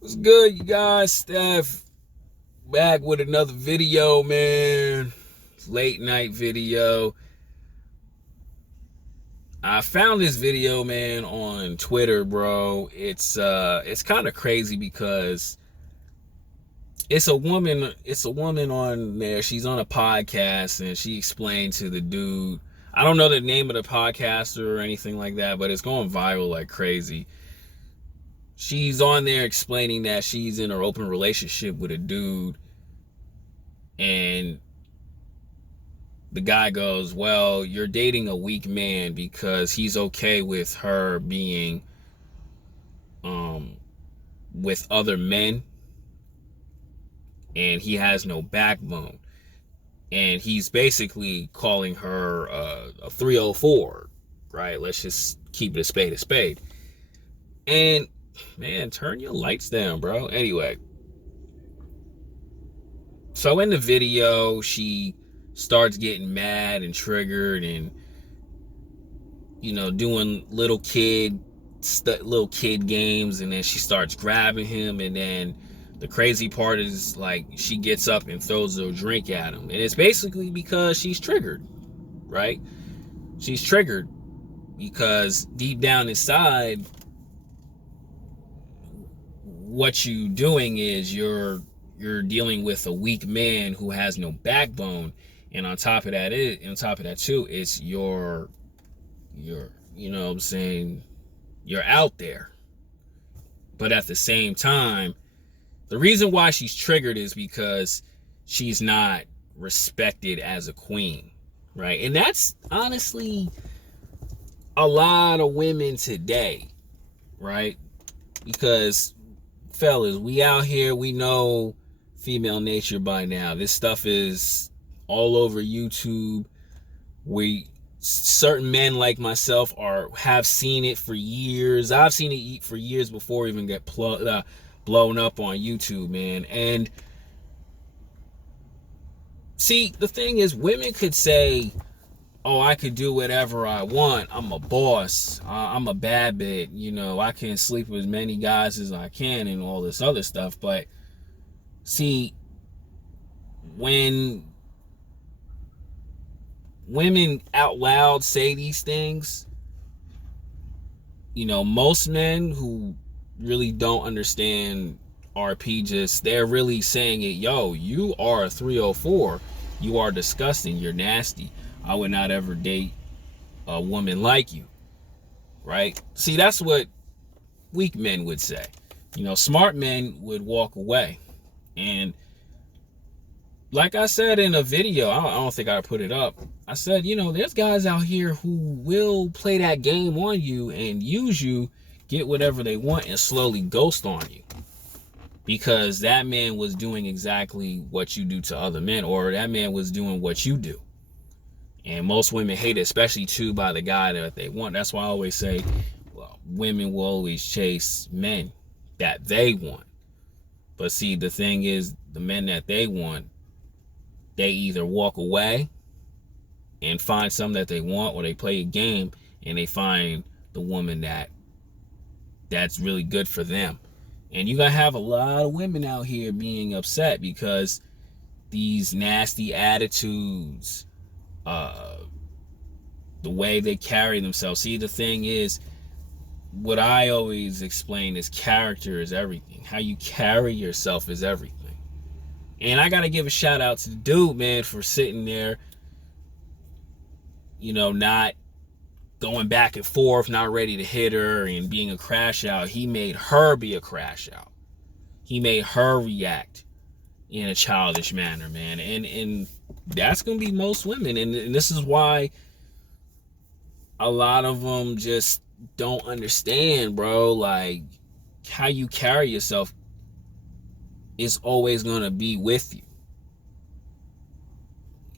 What's good, you guys? Steph back with another video, man. Late night video. I found this video, man, on Twitter, bro. It's kind of crazy because it's a woman on there. She's on a podcast and she explained to the dude. I don't know the name of the podcaster or anything like that, but it's going viral like crazy. She's on there explaining that she's in an open relationship with a dude, and the guy goes, well, you're dating a weak man because he's okay with her being um with other men, and he has no backbone. And he's basically calling her a 304, right? Let's just keep it a spade a spade. And man, turn your lights down, bro. Anyway, so in the video, she starts getting mad and triggered and doing little kid games, and then she starts grabbing him, and then the crazy part is, like, she gets up and throws a drink at him, and it's basically because she's triggered, right? She's triggered because deep down inside, what you doing is you're dealing with a weak man who has no backbone, and on top of that too, it's your you know what I'm saying, you're out there. But at the same time, the reason why she's triggered is because she's not respected as a queen, right? And that's honestly a lot of women today, right? Because fellas, we out here, we know female nature by now. This stuff is all over YouTube. We Certain men like myself have seen it for years. I've seen it for years before it even get blown up on YouTube, man. And see, the thing is, women could say, oh, I could do whatever I want. I'm a boss. I'm a bad bitch. I can sleep with as many guys as I can and all this other stuff. But see, when women out loud say these things, most men who really don't understand RP, they're really saying it, yo, you are a 304. You are disgusting. You're nasty. I would not ever date a woman like you, right? See, that's what weak men would say. Smart men would walk away. And like I said in a video, I don't think I put it up. I said, there's guys out here who will play that game on you and use you, get whatever they want, and slowly ghost on you. Because that man was doing exactly what you do to other men, or that man was doing what you do. And most women hate it, especially too by the guy that they want. That's why I always say, well, women will always chase men that they want. But see, the thing is, the men that they want, they either walk away and find something that they want, or they play a game and they find the woman that's really good for them. And you're going to have a lot of women out here being upset because these nasty attitudes, the way they carry themselves. See, the thing is, what I always explain is character is everything. How you carry yourself is everything. And I got to give a shout out to the dude, man, for sitting there, not going back and forth, not ready to hit her and being a crash out. He made her be a crash out. He made her react in a childish manner, man. And that's going to be most women. And this is why a lot of them just don't understand, bro. Like, how you carry yourself is always going to be with you.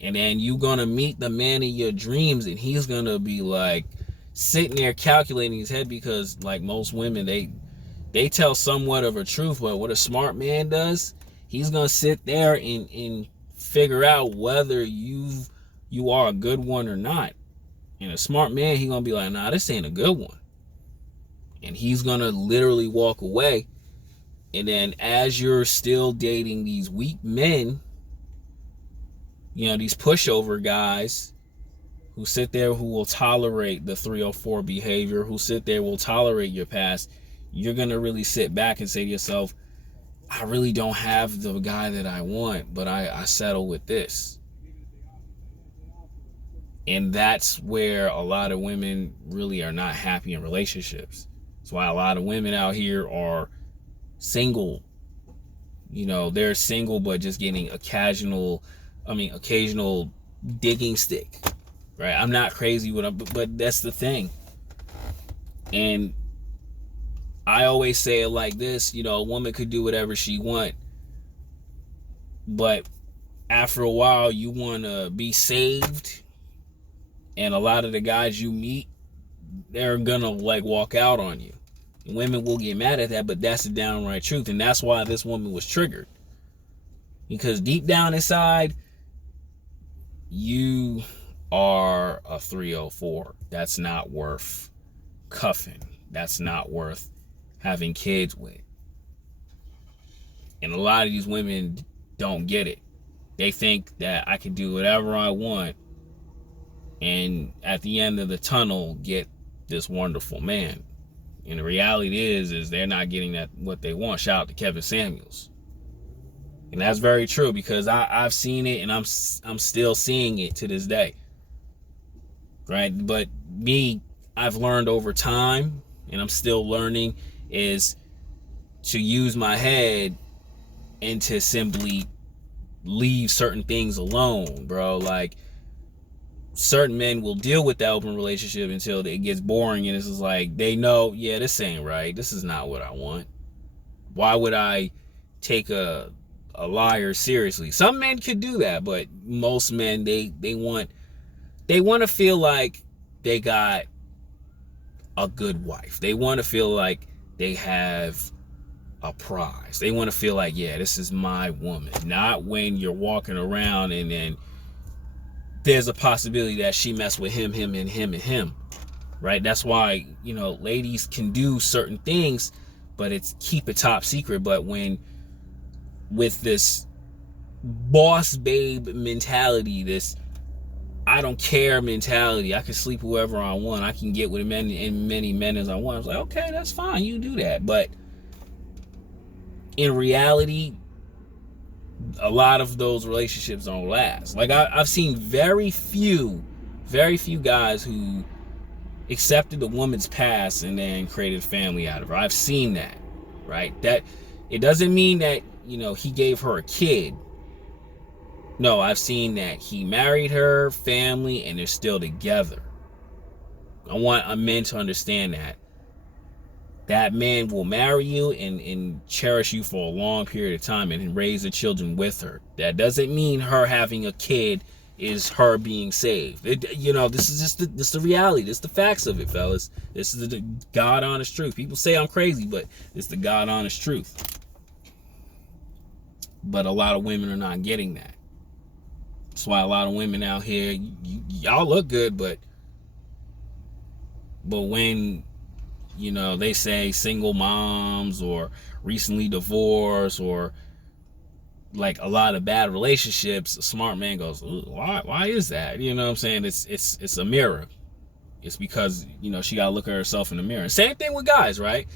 And then you're going to meet the man of your dreams, and he's going to be like sitting there calculating his head, because like most women, they tell somewhat of a truth, but what a smart man does, he's going to sit there and figure out whether you are a good one or not. And a smart man, he's going to be like, nah, this ain't a good one. And he's going to literally walk away And then as you're still dating these weak men, these pushover guys who sit there, who will tolerate the 304 behavior, who sit there, will tolerate your past, you're going to really sit back and say to yourself, I really don't have the guy that I want, but I settle with this. And that's where a lot of women really are not happy in relationships. That's why a lot of women out here are single. They're single, but just getting occasional digging stick. Right? I'm not crazy with them, but that's the thing. And I always say it like this, a woman could do whatever she want, but after a while you want to be saved, and a lot of the guys you meet, they're gonna walk out on you. And women will get mad at that, but that's the downright truth. And that's why this woman was triggered, because deep down inside, you are a 304. That's not worth cuffing. That's not worth having kids with. And a lot of these women don't get it. They think that I can do whatever I want, and at the end of the tunnel get this wonderful man. And the reality is they're not getting what they want. Shout out to Kevin Samuels. And that's very true, because I've seen it, and I'm still seeing it to this day. Right? But me, I've learned over time, and I'm still learning, is to use my head and to simply leave certain things alone, bro. Like, certain men will deal with that open relationship until it gets boring, and it's just like, they know, yeah, this ain't right. This is not what I want. Why would I take a liar seriously? Some men could do that, but most men, they want to feel like they got a good wife. They want to feel like they have a prize. They want to feel like, yeah, this is my woman. Not when you're walking around and then there's a possibility that she messed with him, and him. Right? That's why, ladies can do certain things, but it's keep it top secret. But when with this boss babe mentality, this I don't care mentality, I can sleep whoever I want, I can get with many men as I want, I was like, okay, that's fine, you do that. But in reality, a lot of those relationships don't last. Like, I've seen very few guys who accepted the woman's past and then created a family out of her. I've seen that, right? That it doesn't mean that, he gave her a kid. No, I've seen that he married her, family, and they're still together. I want a man to understand that man will marry you and cherish you for a long period of time and raise the children with her. That doesn't mean her having a kid is her being saved. This is just the reality. This is the facts of it, fellas. This is the God honest truth. People say I'm crazy, but it's the God honest truth. But a lot of women are not getting that. That's why a lot of women out here, y'all look good, but when they say single moms or recently divorced or like a lot of bad relationships, a smart man goes, why is that? You know what I'm saying? It's a mirror. It's because, she gotta look at herself in the mirror. Same thing with guys, right?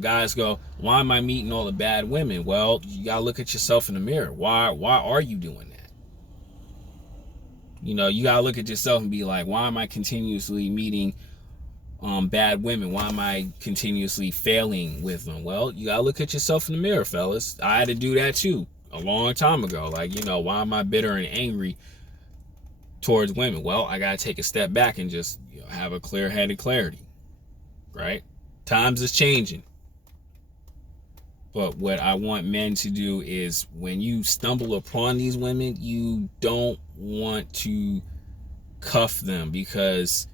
Guys go, why am I meeting all the bad women? Well, you gotta look at yourself in the mirror. Why are you doing that? You gotta look at yourself and be like, why am I continuously meeting bad women? Why am I continuously failing with them? Well, you gotta look at yourself in the mirror, fellas. I had to do that too a long time ago. Like, why am I bitter and angry towards women? Well, I gotta take a step back and just have a clear-headed clarity, right? Times is changing. But what I want men to do is, when you stumble upon these women, you don't want to cuff them, because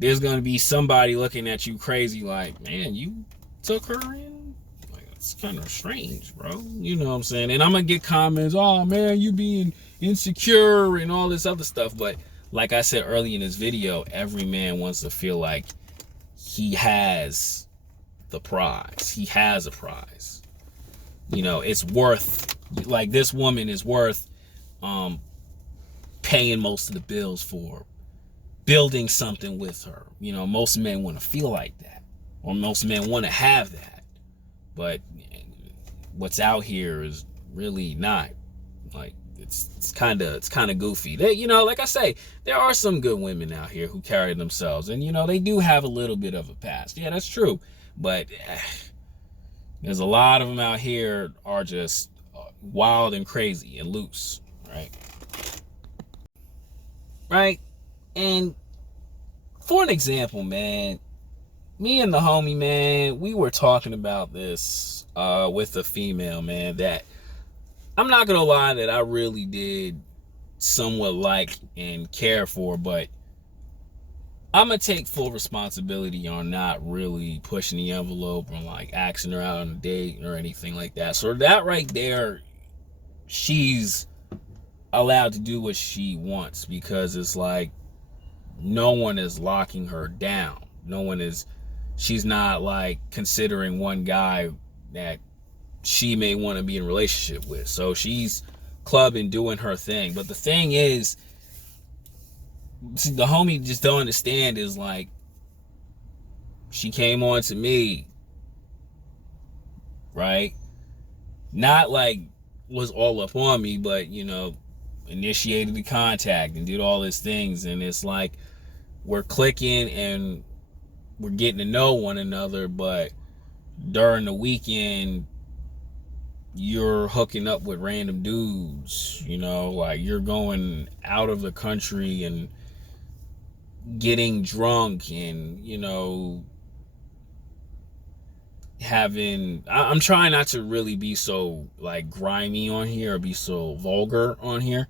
there's going to be somebody looking at you crazy like, man, you took her in? Like, that's kind of strange, bro. You know what I'm saying? And I'm going to get comments, oh, man, you being insecure and all this other stuff. But like I said earlier in this video, every man wants to feel like he has the prize. He has a prize. you know, it's worth, like, this woman is worth paying most of the bills for, building something with her. You know, most men want to feel like that, or most men want to have that, but what's out here is really not. Like, it's kind of goofy. They, you know, like I say, there are some good women out here who carry themselves, and you know, they do have a little bit of a past. Yeah, that's true, but there's a lot of them out here are just wild and crazy and loose, right? Right? And for an example, man, me and the homie, man, we were talking about this with a female, man, that I'm not gonna lie, that I really did somewhat like and care for, but I'm gonna take full responsibility on not really pushing the envelope or like asking her out on a date or anything like that. So that right there, she's allowed to do what she wants, because it's like no one is locking her down. No one is, she's not like considering one guy that she may want to be in a relationship with. So she's clubbing, doing her thing. But the thing is, see, the homie just don't understand is like, she came on to me, right? Not like was all up on me, but you know, initiated the contact and did all these things. And it's like, we're clicking and we're getting to know one another, but during the weekend, you're hooking up with random dudes, you know, like you're going out of the country and getting drunk and, you know, having, I'm trying not to really be so like grimy on here or be so vulgar on here.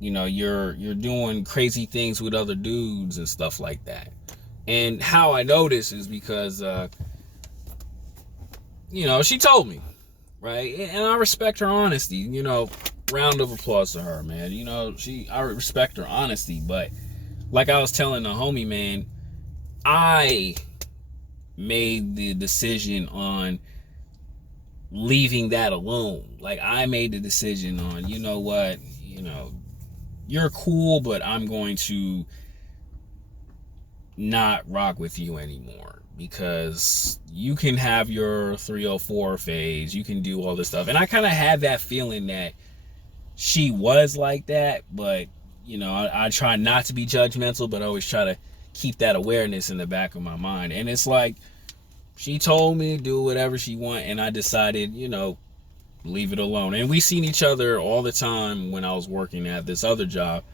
You know, you're doing crazy things with other dudes and stuff like that. And how I know this is because you know, she told me, right? And I respect her honesty. You know, round of applause to her, man. You know, I respect her honesty, but like I was telling the homie, man, I made the decision on leaving that alone. Like, I made the decision on, you know what, you know, you're cool, but I'm going to not rock with you anymore, because you can have your 304 phase, you can do all this stuff. And I kind of had that feeling that she was like that, but you know, I try not to be judgmental, but I always try to keep that awareness in the back of my mind. And it's like, she told me to do whatever she want, and I decided, you know, leave it alone. And we seen each other all the time when I was working at this other job,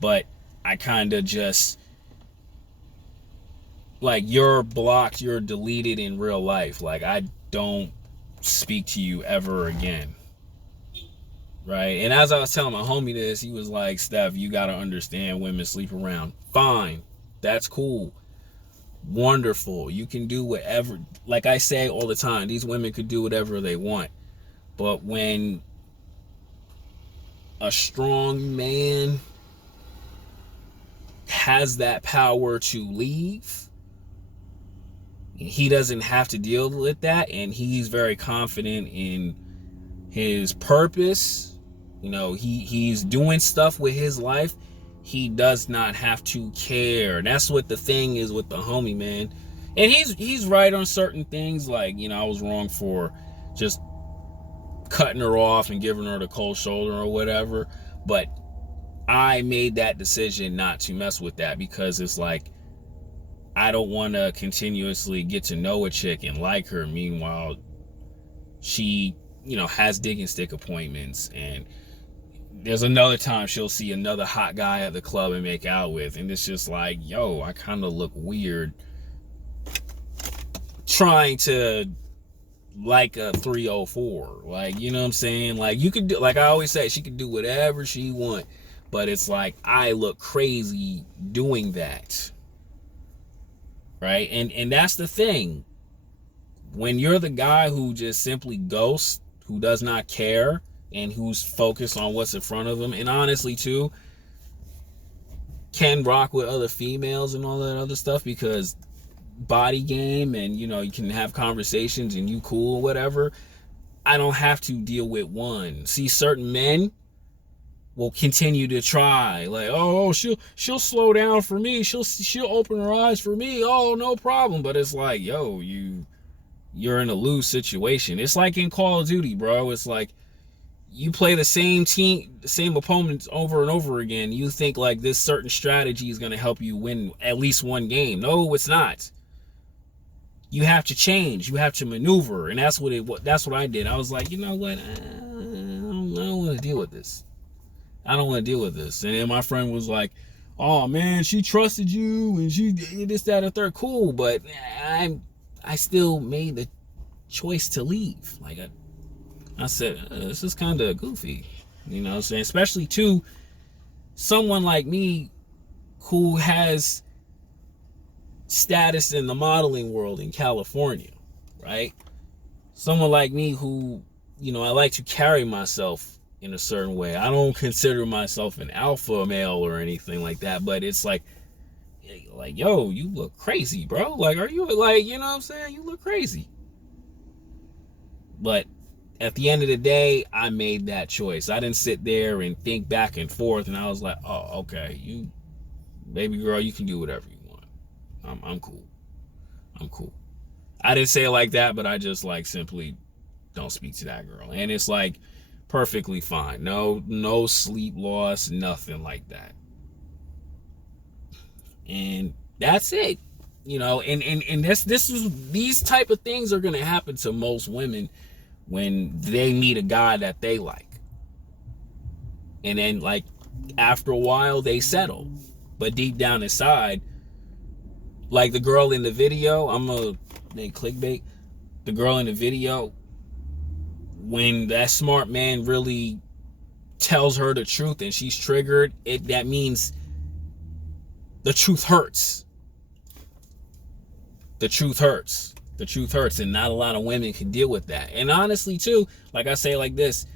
but I kind of just, like, you're blocked, you're deleted in real life. Like, I don't speak to you ever again. Right? And as I was telling my homie this, he was like, Steph, you got to understand women sleep around. Fine. That's cool. Wonderful. You can do whatever. Like I say all the time, these women could do whatever they want. But when a strong man has that power to leave, he doesn't have to deal with that, and he's very confident in his purpose. You know, he's doing stuff with his life. He does not have to care. And that's what the thing is with the homie, man. And he's right on certain things. Like, you know, I was wrong for just cutting her off and giving her the cold shoulder or whatever. But I made that decision not to mess with that, because it's like, I don't want to continuously get to know a chick and like her. Meanwhile, she, you know, has digging stick appointments, and there's another time she'll see another hot guy at the club and make out with, and it's just like, yo, I kind of look weird trying to like a 304. Like, you know what I'm saying? Like, you could do, like I always say, she could do whatever she want, but it's like, I look crazy doing that. Right? And that's the thing. When you're the guy who just simply ghosts, who does not care, and who's focused on what's in front of him, and honestly too, can rock with other females and all that other stuff, because body game and, you know, you can have conversations and you cool or whatever, I don't have to deal with one. See, certain men will continue to try, like, oh, she'll slow down for me, she'll open her eyes for me, oh, no problem. But it's like, yo, you're in a lose situation. It's like in Call of Duty, bro. It's like you play the same team, the same opponents over and over again. You think like this certain strategy is going to help you win at least one game. No, it's not. You have to change. You have to maneuver, and that's what I did. I was like, you know what? I don't want to deal with this. I don't want to deal with this. And then my friend was like, oh man, she trusted you and she did this, that, and third. Cool, but I still made the choice to leave. Like I said, this is kind of goofy. You know what I'm saying? Especially to someone like me who has status in the modeling world in California, right? Someone like me who, you know, I like to carry myself in a certain way. I don't consider myself an alpha male or anything like that, but it's like, yo, you look crazy, bro. Like, are you, like, you know what I'm saying? You look crazy. But at the end of the day, I made that choice. I didn't sit there and think back and forth, and I was like, oh, okay, you, baby girl, you can do whatever you want. I'm cool. I'm cool. I didn't say it like that, but I just like simply don't speak to that girl. And it's like perfectly fine. No sleep loss, nothing like that. And that's it. You know, and these type of things are gonna happen to most women when they meet a guy that they like. And then like after a while they settle. But deep down inside, like the girl in the video, they clickbait. The girl in the video, when that smart man really tells her the truth and she's triggered, that means the truth hurts. The truth hurts. The truth hurts, and not a lot of women can deal with that. And honestly, too, like I say like this,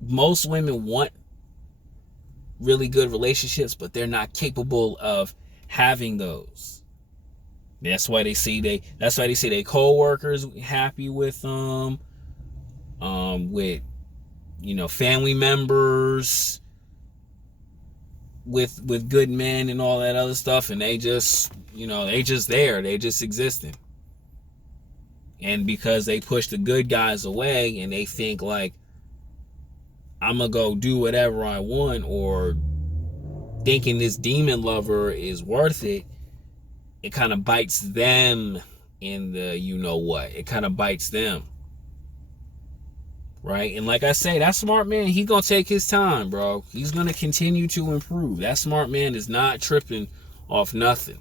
most women want really good relationships, but they're not capable of having those. That's why they see their co-workers happy with them, with, you know, family members, with good men and all that other stuff, and they just, you know, they just existing. And because they push the good guys away and they think like, I'm gonna go do whatever I want, or thinking this demon lover is worth it, it kind of bites them in the, you know what, it kind of bites them. Right? And like I say, that smart man, he gonna take his time, bro. He's gonna continue to improve. That smart man is not tripping off nothing.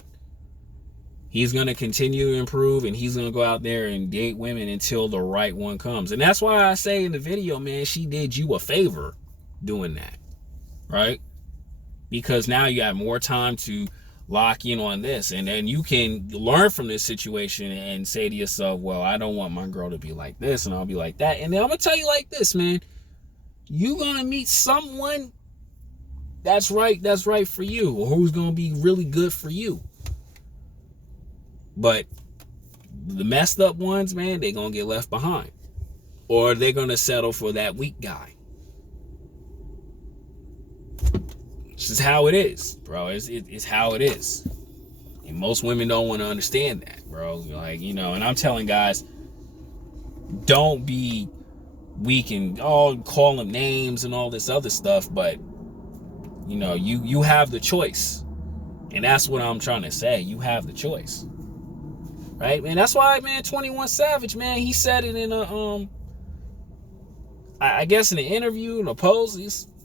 He's gonna continue to improve, and he's gonna go out there and date women until the right one comes. And that's why I say in the video, man, she did you a favor doing that. Right? Because now you got more time to lock in on this, and then you can learn from this situation and say to yourself, well, I don't want my girl to be like this, and I'll be like that. And then I'm gonna tell you like this, man, you're gonna meet someone that's right for you, or who's gonna be really good for you. But the messed up ones, man, they're gonna get left behind, or they're gonna settle for that weak guy. This is how it is, bro. It's how it is. And most women don't want to understand that, bro. Like, you know, and I'm telling guys, don't be weak and call them names and all this other stuff, but you know, you have the choice. And that's what I'm trying to say. You have the choice. Right, man? That's why, man, 21 Savage, man, he said it in a I guess in an interview, in a post,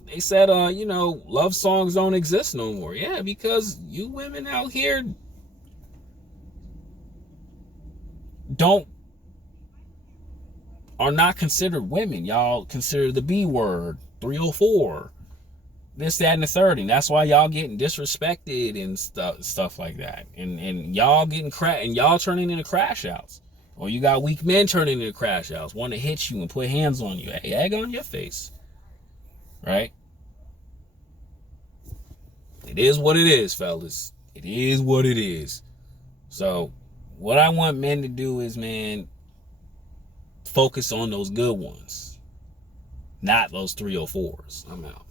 they said, you know, love songs don't exist no more. Yeah, because you women out here are not considered women. Y'all consider the B word, 304, this, that, and the third. And that's why y'all getting disrespected and stuff like that. And y'all getting and y'all turning into crash outs. Or you got weak men turning into crash outs, want to hit you and put hands on you. Hey, egg on your face. Right? It is what it is, fellas. It is what it is. So what I want men to do is, man, focus on those good ones, not those 304s. I'm out.